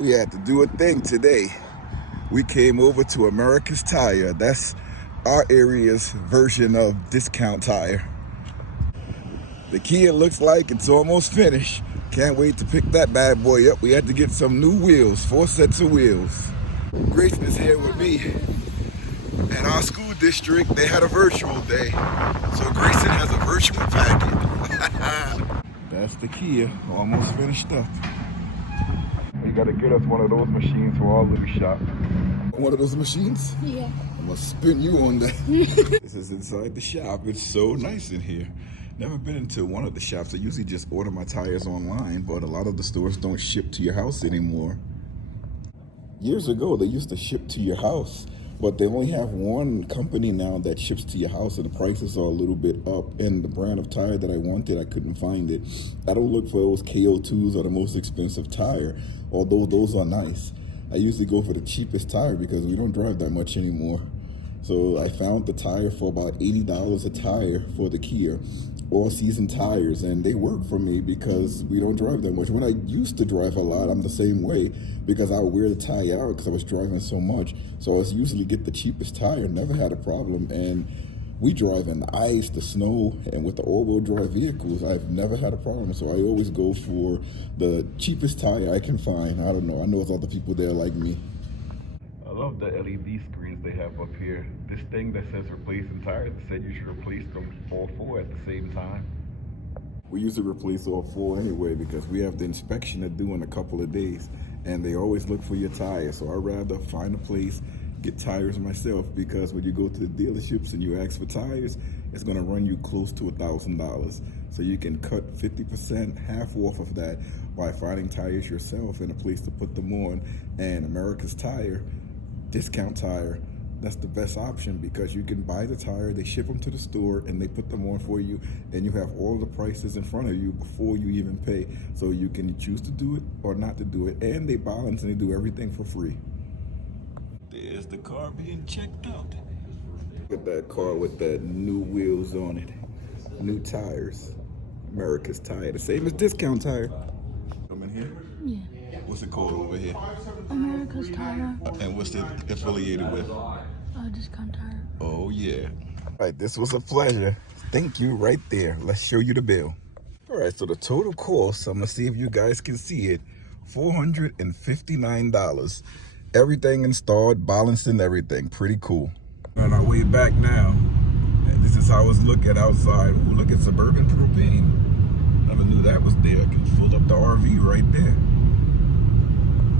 We had to do a thing today. We came over to America's Tire. That's our area's version of Discount Tire. The Kia looks like it's almost finished. Can't wait to pick that bad boy up. We had to get some new wheels, 4 sets of wheels. Grayson is here with me. At our school district, they had a virtual day. So Grayson has a virtual packet. That's the Kia, almost finished up. You gotta get us one of those machines for our little shop. One of those machines? Yeah. I'm gonna spin you on that. This is inside the shop. It's so nice in here. Never been into one of the shops. I usually just order my tires online, but a lot of the stores don't ship to your house anymore. Years ago, they used to ship to your house, but they only have one company now that ships to your house, and the prices are a little bit up. And the brand of tire that I wanted, I couldn't find it. I don't look for those KO2s or the most expensive tire, although those are nice. I usually go for the cheapest tire because we don't drive that much anymore. So I found the tire for about $80 a tire for the Kia, all season tires, and they work for me because we don't drive that much. When I used to drive a lot, I'm the same way because I would wear the tire out because I was driving so much. So I was usually get the cheapest tire, never had a problem. And we drive in the ice, the snow, and with the all-wheel drive vehicles, I've never had a problem. So I always go for the cheapest tire I can find. I don't know, I know there's other people there like me. I love the LED screens they have up here. This thing that says replacing tires, it said you should replace them all 4 at the same time. We usually replace all 4 anyway because we have the inspection to do in a couple of days, and they always look for your tires. So I'd rather find a place, get tires myself, because when you go to the dealerships and you ask for tires, it's gonna run you close to $1,000. So you can cut 50%, half off of that by finding tires yourself and a place to put them on. And America's Tire, Discount Tire, that's the best option because you can buy the tire, they ship them to the store, and they put them on for you, and you have all the prices in front of you before you even pay. So you can choose to do it or not to do it, and they balance and they do everything for free. There's the car being checked out. Look at that car with the new wheels on it, new tires. America's Tire, the same as Discount Tire. Come in here? Yeah. What's it called over here? America's Tire. And what's it affiliated with? Discount Tire. Oh yeah. All right, this was a pleasure. Thank you right there. Let's show you the bill. All right, so the total cost, I'm gonna see if you guys can see it, $459. Everything installed, balancing everything, pretty cool. On our way back now, and this is how it's looking outside. Ooh, look at Suburban Propane. Never knew that was there. I can fill up the RV right there.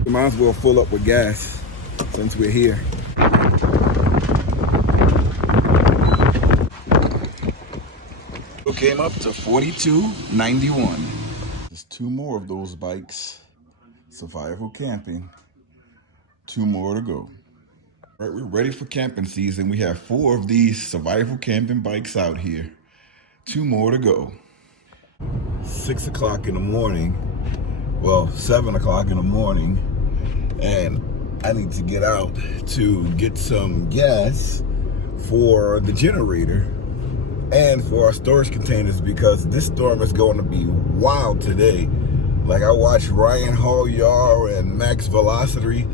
We might as well fill up with gas since we're here. It came up to $42.91. There's 2 more of those bikes. Survival camping. 2 more to go. All right, we're ready for camping season. We have 4 of these survival camping bikes out here. 2 more to go. 6 o'clock in the morning. Well, 7 o'clock in the morning. And I need to get out to get some gas for the generator and for our storage containers because this storm is going to be wild today. Like I watched Ryan Holyar and Max Velocity,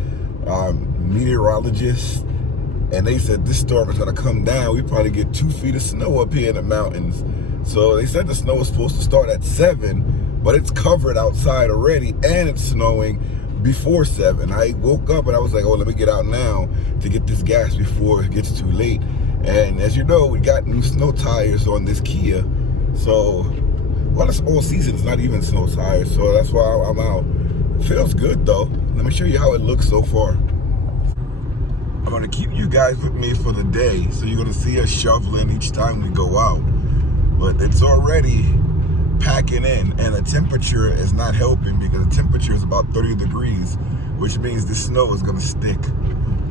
meteorologists, and they said this storm is going to come down. We probably get 2 feet of snow up here in the mountains. So they said the snow was supposed to start at 7, but it's covered outside already and it's snowing before 7. I woke up and I was like, oh, let me get out now to get this gas before it gets too late. And as you know, we got new snow tires on this Kia. So, well, it's all season. It's not even snow tires. So that's why I'm out. It feels good though. Let me show you how it looks so far. I'm gonna keep you guys with me for the day. So you're gonna see us shoveling each time we go out. But it's already packing in, and the temperature is not helping because the temperature is about 30 degrees, which means the snow is gonna stick.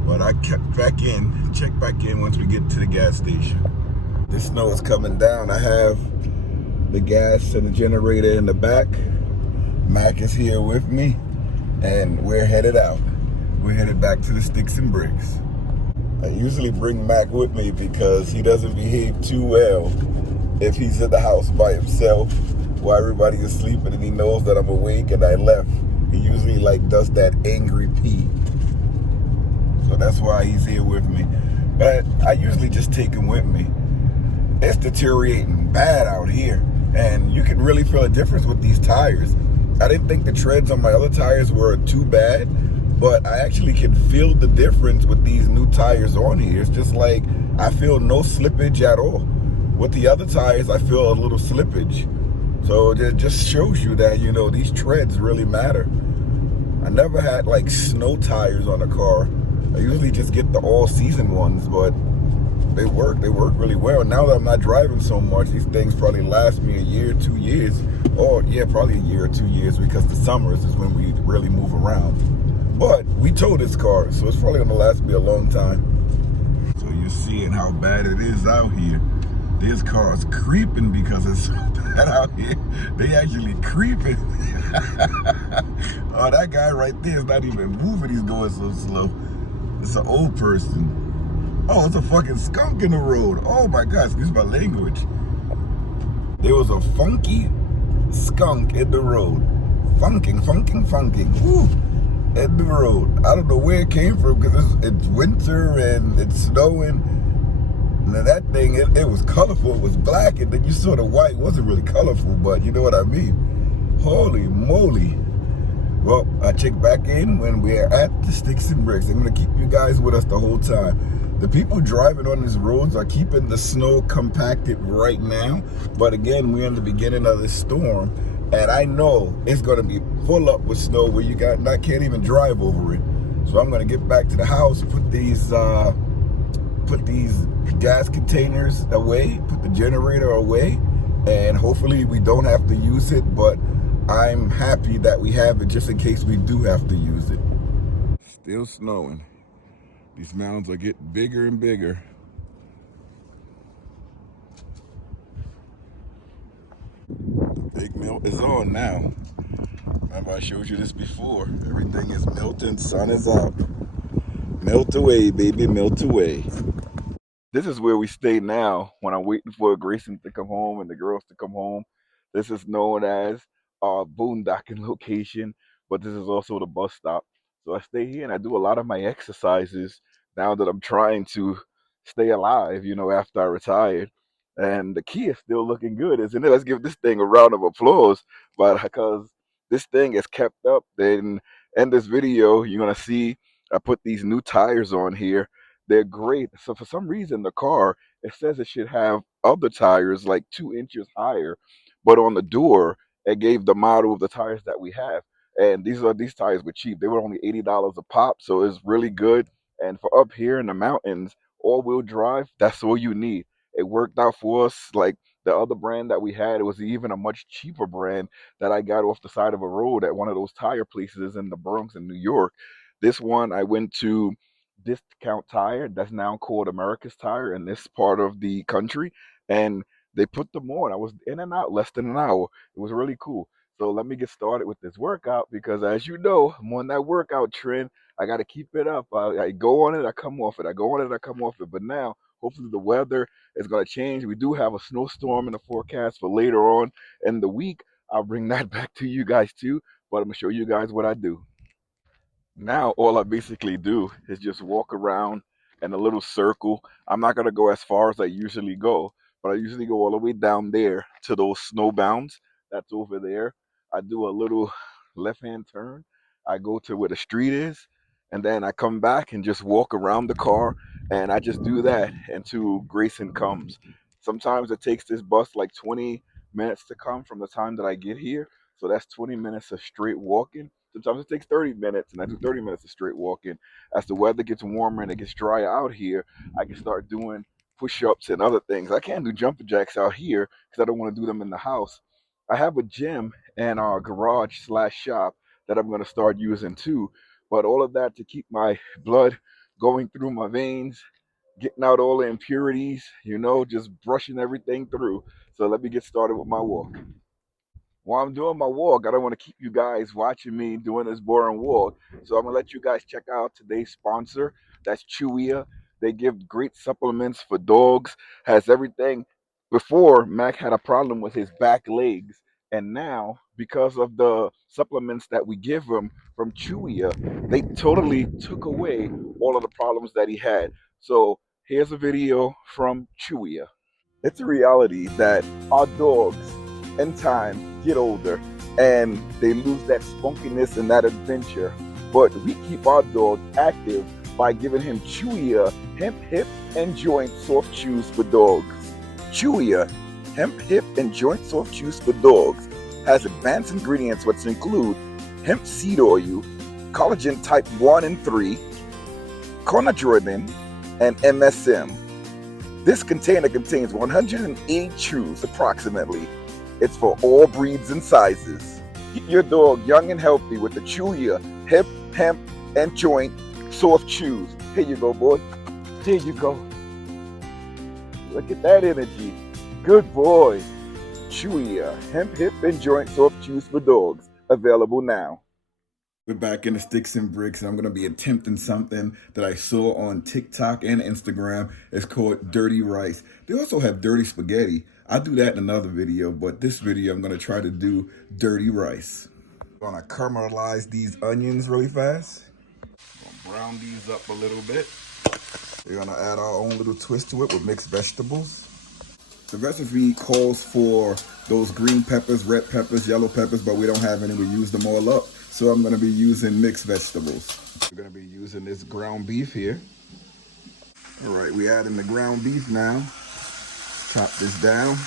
But I check back in once we get to the gas station. The snow is coming down. I have the gas and the generator in the back. Mac is here with me, and we're headed out. We're headed back to the Sticks and Bricks. I usually bring Mac with me because he doesn't behave too well if he's in the house by himself while everybody is sleeping and he knows that I'm awake and I left. He usually like does that angry pee. So that's why he's here with me. But I usually just take him with me. It's deteriorating bad out here. And you can really feel a difference with these tires. I didn't think the treads on my other tires were too bad, but I actually can feel the difference with these new tires on here. It's just like I feel no slippage at all. With the other tires, I feel a little slippage. So it just shows you that, you know, these treads really matter. I never had like snow tires on a car. I usually just get the all-season ones, but they work really well. Now that I'm not driving so much, these things probably last me a year, 2 years. Or yeah, probably a year or 2 years, because the summers is when we really move around. But we tow this car, so it's probably gonna last me a long time. So you're seeing how bad it is out here. This car's creeping because it's so bad out here. They actually creeping. Oh, that guy right there is not even moving. He's going so slow. It's an old person. Oh, it's a fucking skunk in the road. Oh my God, excuse my language. There was a funky skunk in the road. Funking. Woo, in the road. I don't know where it came from because it's winter and it's snowing. Now that thing, it was colorful. It was black, and then you saw the white. It wasn't really colorful, but you know what I mean. Holy moly. Well, I check back in when we're at the Sticks and Bricks. I'm gonna keep you guys with us the whole time. The people driving on these roads are keeping the snow compacted right now. But again, we're in the beginning of this storm, and I know it's gonna be full up with snow where you can't even drive over it. So I'm gonna get back to the house, put these gas containers away, put the generator away, and hopefully we don't have to use it, but I'm happy that we have it just in case we do have to use it. Still snowing. These mountains are getting bigger and bigger. Big melt is on now. Remember I showed you this before. Everything is melting, sun is out. Melt away, baby, melt away. This is where we stay now when I'm waiting for Grayson to come home and the girls to come home. This is known as our boondocking location, but this is also the bus stop. So I stay here and I do a lot of my exercises now that I'm trying to stay alive, you know, after I retired. And the key is still looking good, isn't it? Let's give this thing a round of applause. But because this thing is kept up, then in this video, you're going to see I put these new tires on here. They're great. So for some reason, the car, it says it should have other tires like 2 inches higher, but on the door, it gave the model of the tires that we have. And these tires were cheap. They were only $80 a pop, so it's really good. And for up here in the mountains, all-wheel drive, that's all you need. It worked out for us. Like the other brand that we had, it was even a much cheaper brand that I got off the side of a road at one of those tire places in the Bronx in New York. This one I went to Discount Tire, that's now called America's Tire in this part of the country, and they put them on. I was in and out less than an hour. It was really cool. So let me get started with this workout because, as you know, I'm on that workout trend. I got to keep it up. I go on it, I come off it. I go on it, I come off it. But now, hopefully, the weather is going to change. We do have a snowstorm in the forecast for later on in the week. I'll bring that back to you guys too. But I'm going to show you guys what I do. Now all I basically do is just walk around in a little circle. I'm not gonna go as far as I usually go, but I usually go all the way down there to those snow bounds. That's over there. I do a little left-hand turn. I go to where the street is, and then I come back and just walk around the car, and I just do that until Grayson comes. Sometimes it takes this bus like 20 minutes to come from the time that I get here, so that's 20 minutes of straight walking. Sometimes it takes 30 minutes, and I do 30 minutes of straight walking. As the weather gets warmer and it gets drier out here, I can start doing push-ups and other things. I can't do jumping jacks out here because I don't want to do them in the house. I have a gym and our garage slash shop that I'm going to start using too. But all of that to keep my blood going through my veins, getting out all the impurities, you know, just brushing everything through. So let me get started with my walk. While I'm doing my walk, I don't want to keep you guys watching me doing this boring walk. So I'm going to let you guys check out today's sponsor. That's Chewia. They give great supplements for dogs. Has everything. Before, Mac had a problem with his back legs. And now, because of the supplements that we give him from Chewia, they totally took away all of the problems that he had. So here's a video from Chewia. It's a reality that our dogs in time get older and they lose that spunkiness and that adventure. But we keep our dog active by giving him Chewia hemp hip and joint soft chews for dogs. Chewia hemp hip and joint soft chews for dogs has advanced ingredients which include hemp seed oil, collagen type 1 and 3, chondroitin, and MSM. This container contains 108 chews approximately. It's for all breeds and sizes. Keep your dog young and healthy with the Chewia hip, hemp, and joint soft chews. Here you go, boy. Here you go. Look at that energy. Good boy. Chewia hemp, hip, and joint soft chews for dogs. Available now. We're back in the sticks and bricks, and I'm going to be attempting something that I saw on TikTok and Instagram. It's called dirty rice. They also have dirty spaghetti. I'll do that in another video, but this video I'm going to try to do dirty rice. I'm going to caramelize these onions really fast. I'm going to brown these up a little bit. We're going to add our own little twist to it with mixed vegetables. The recipe calls for those green peppers, red peppers, yellow peppers, but we don't have any. We use them all up. So I'm going to be using mixed vegetables. We're going to be using this ground beef here. All right, we add in the ground beef now. Chop this down.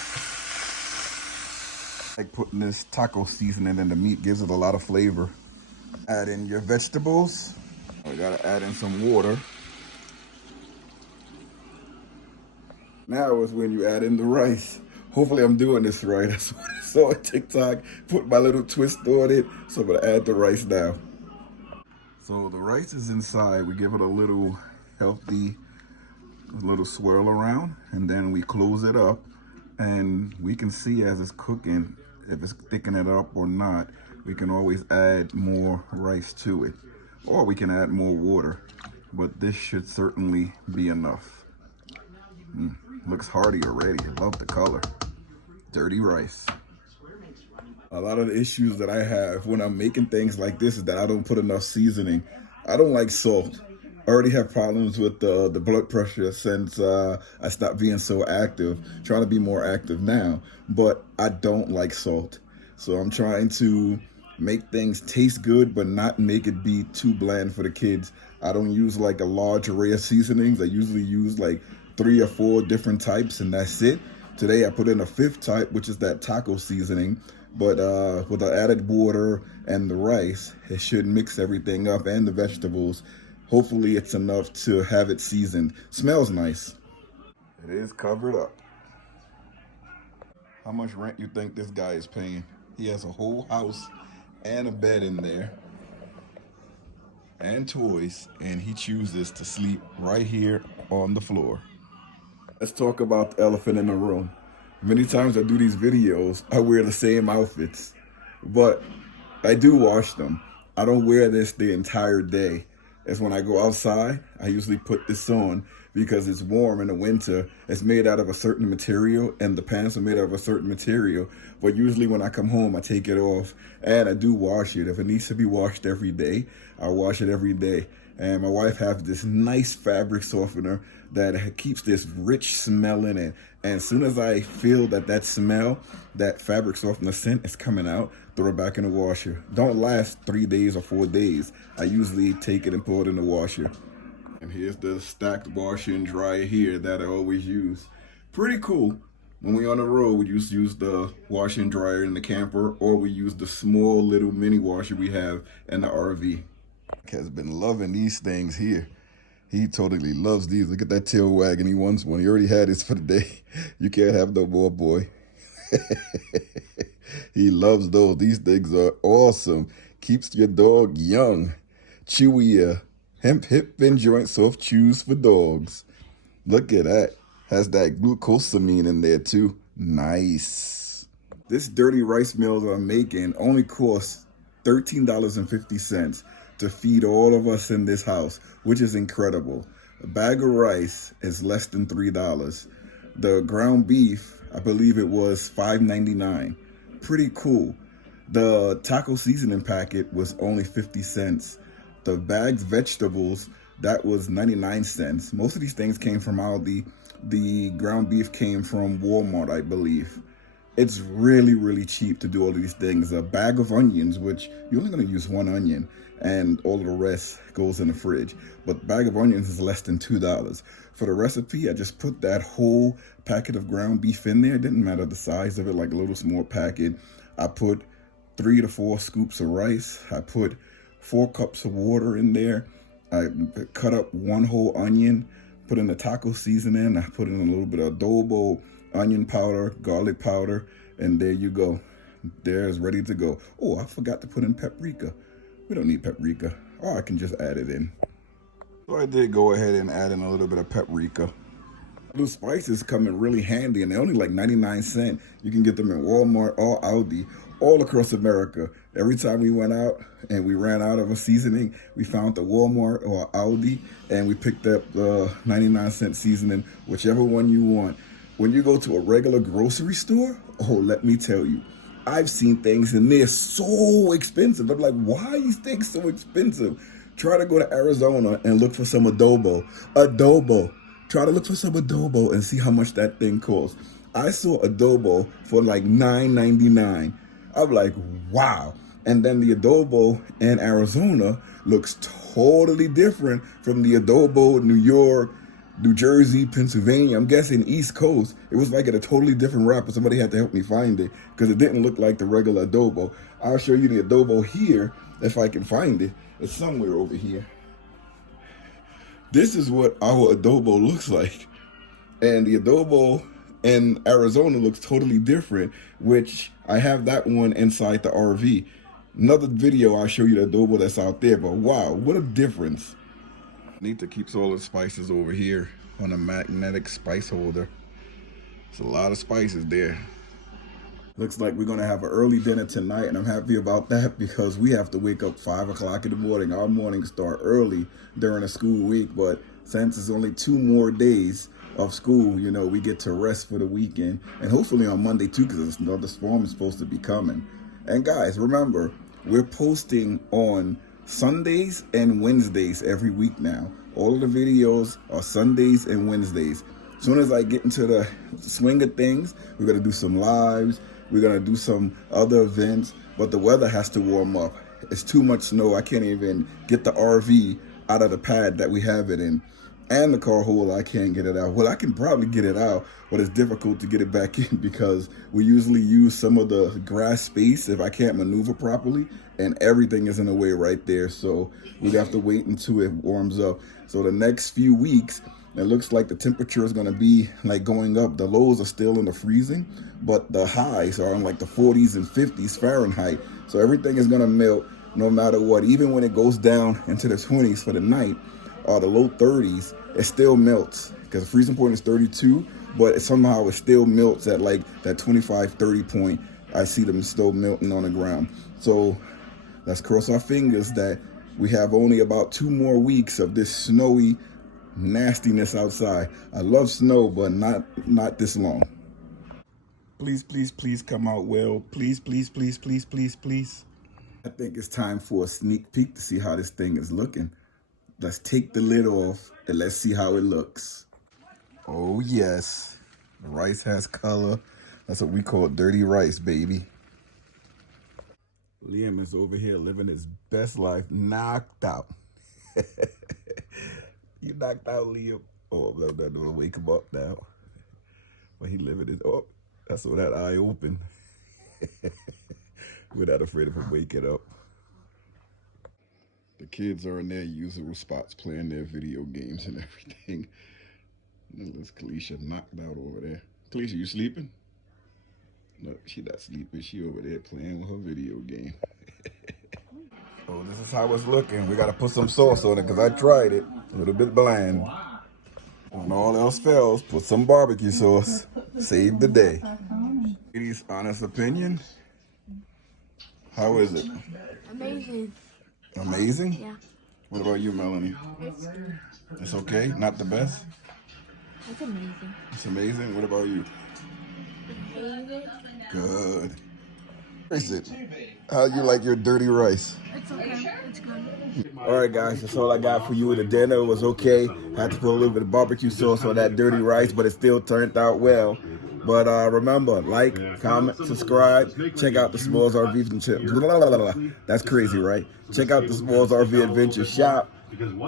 Like putting this taco seasoning in the meat gives it a lot of flavor. Add in your vegetables. We got to add in some water. Now is when you add in the rice. Hopefully I'm doing this right. That's what I saw on TikTok. Put my little twist on it. So I'm gonna add the rice now. So the rice is inside. We give it a little healthy, little swirl around, and then we close it up. And we can see as it's cooking, if it's thickening it up or not. We can always add more rice to it. Or we can add more water. But this should certainly be enough. Looks hearty already. I love the color. Dirty rice. A lot of the issues that I have when I'm making things like this is that I don't put enough seasoning. I don't like salt. I already have problems with the blood pressure since I stopped being so active. Trying to be more active now, but I don't like salt. So I'm trying to make things taste good, but not make it be too bland for the kids. I don't use like a large array of seasonings. I usually use like 3 or 4 different types, and that's it. Today I put in a 5th type, which is that taco seasoning, but with the added water and the rice, it should mix everything up, and the vegetables. Hopefully it's enough to have it seasoned. Smells nice. It is covered up. How much rent you think this guy is paying? He has a whole house and a bed in there and toys, and he chooses to sleep right here on the floor. Let's talk about the elephant in the room. Many times I do these videos, I wear the same outfits, but I do wash them. I don't wear this the entire day. As when I go outside, I usually put this on because it's warm in the winter. It's made out of a certain material, and the pants are made out of a certain material. But usually when I come home, I take it off, and I do wash it. If it needs to be washed every day, I wash it every day. And my wife has this nice fabric softener that keeps this rich smell in it. And as soon as I feel that smell, that fabric softener scent is coming out, throw it back in the washer. Don't last 3 days or 4 days. I usually take it and put it in the washer. And here's the stacked washer and dryer here that I always use. Pretty cool. When we're on the road, we just use the washer and dryer in the camper, or we use the small little mini washer we have in the RV. Has been loving these things here. He totally loves these. Look at that tail wagging. He wants one. He already had his for the day. You can't have no more, boy. He loves those. These things are awesome. Keeps your dog young. Chewia hemp, hip, and joint soft chews for dogs. Look at that. Has that glucosamine in there too. Nice. This dirty rice meal that I'm making only costs $13.50 to feed all of us in this house, which is incredible. A bag of rice is less than $3. The ground beef, I believe it was $5.99. pretty cool. The taco seasoning packet was only 50 cents. The bagged vegetables, that was 99 cents. Most of these things came from Aldi. The ground beef came from Walmart, I believe. It's really, really cheap to do all of these things. A bag of onions, which you're only gonna use one onion, and all of the rest goes in the fridge. But bag of onions is less than $2. For the recipe, I just put that whole packet of ground beef in there. It didn't matter the size of it, like a little small packet. I put 3 to 4 scoops of rice. I put 4 cups of water in there. I cut up 1 whole onion, put in the taco seasoning. I put in a little bit of adobo, onion powder, garlic powder, and there you go. There's ready to go. Oh, I forgot to put in paprika. We don't need paprika. Or I can just add it in. So I did go ahead and add in a little bit of paprika. Those spices come in really handy, and they're only like 99 cents. You can get them in Walmart or Aldi, all across America. Every time we went out and we ran out of a seasoning, we found the Walmart or Aldi, and we picked up the 99-cent seasoning, whichever one you want. When you go to a regular grocery store, oh, let me tell you, I've seen things and they're so expensive. I'm like, why are these things so expensive? Try to go to Arizona and look for some adobo. Adobo. Try to look for some adobo and see how much that thing costs. I saw adobo for like $9.99. I'm like, wow. And then the adobo in Arizona looks totally different from the adobo in New York, New Jersey, Pennsylvania. I'm guessing East Coast. It was like at a totally different wrapper. Somebody had to help me find it because it didn't look like the regular adobo. I'll show you the adobo here if I can find it. It's somewhere over here. This is what our adobo looks like. And the adobo in Arizona looks totally different, which I have that one inside the RV. Another video, I'll show you the adobo that's out there, but wow, what a difference. Need to keep all the spices over here on a magnetic spice holder. There's a lot of spices there. Looks like we're gonna have an early dinner tonight, and I'm happy about that because we have to wake up 5 o'clock in the morning. Our mornings start early during the school week, but since it's only 2 more days of school, you know, we get to rest for the weekend, and hopefully on Monday too, because the storm is supposed to be coming. And guys, remember, we're posting on Sundays and Wednesdays every week now. All of the videos are Sundays and Wednesdays. As soon as I get into the swing of things, we're gonna do some lives. We're gonna do some other events, but the weather has to warm up. It's too much snow. I can't even get the RV out of the pad that we have it in. And the car hole, I can't get it out. Well, I can probably get it out, but it's difficult to get it back in because we usually use some of the grass space if I can't maneuver properly, and everything is in the way right there. So we have to wait until it warms up. So the next few weeks, it looks like the temperature is gonna be like going up. The lows are still in the freezing, but the highs are in like the 40s and 50s Fahrenheit. So everything is gonna melt no matter what. Even when it goes down into the 20s for the night, or the low 30s, it still melts because the freezing point is 32, but somehow it still melts at like that 25, 30 point. I see them still melting on the ground. So let's cross our fingers that we have only about 2 more weeks of this snowy nastiness outside. I love snow, but not this long. Please, please, please come out well. Please, please, please, please, please, please. I think it's time for a sneak peek to see how this thing is looking. Let's take the lid off and let's see how it looks. Oh yes, the rice has color. That's what we call dirty rice, baby. Liam is over here living his best life, knocked out. You knocked out, Liam. Oh, I'm not gonna wake him up now. But he living it. Oh, that's what that eye open. We're not afraid of him waking up. The kids are in their usual spots playing their video games and everything. There's Kalisha knocked out over there. Kalisha, you sleeping? No, she not sleeping. She over there playing with her video game. Oh, this is how it's looking. We got to put some sauce on it because I tried it. A little bit bland. When all else fails, put some barbecue sauce. Save the day. Ladies' honest opinion. How is it? Amazing. Amazing? Yeah. What about you, Melanie? It's okay? Not the best? It's amazing. It's amazing? What about you? Amazing. Good. Is it? How you like your dirty rice? It's okay. It's good. Alright guys, that's all I got for you. The dinner was okay. Had to put a little bit of barbecue sauce on that dirty rice, but it still turned out well. But remember, like, comment, subscribe, check out the SmallsRV. That's crazy, right? Check out the SmallsRV Adventure shop.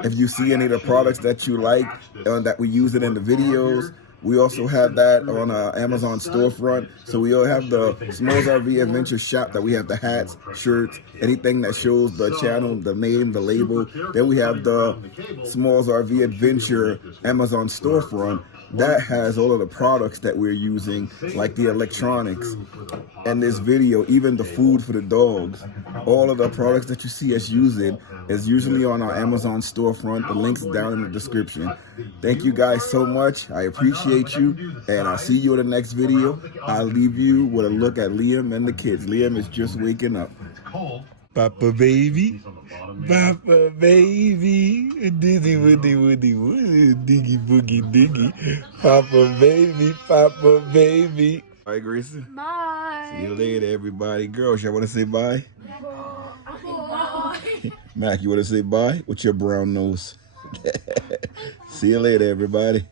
If you see any of the products that you like that we use it in the videos, we also have that on Amazon storefront. So we all have the SmallsRV Adventure shop that we have the hats, shirts, anything that shows the channel, the name, the label. Then we have the SmallsRV Adventure Amazon storefront that has all of the products that we're using, like the electronics and this video, even the food for the dogs. All of the products that you see us using is usually on our Amazon storefront. The link's down in the description. Thank you guys so much. I appreciate you, and I'll see you in the next video. I'll leave you with a look at Liam and the kids. Liam is just waking up. Papa baby, Papa baby, dizzy woody woody woody, diggy boogie diggy, Papa baby, Papa baby. All right, Grayson. Bye. See you later, everybody. Girls, y'all want to say bye? Bye. Mac, you want to say bye with your brown nose? See you later, everybody.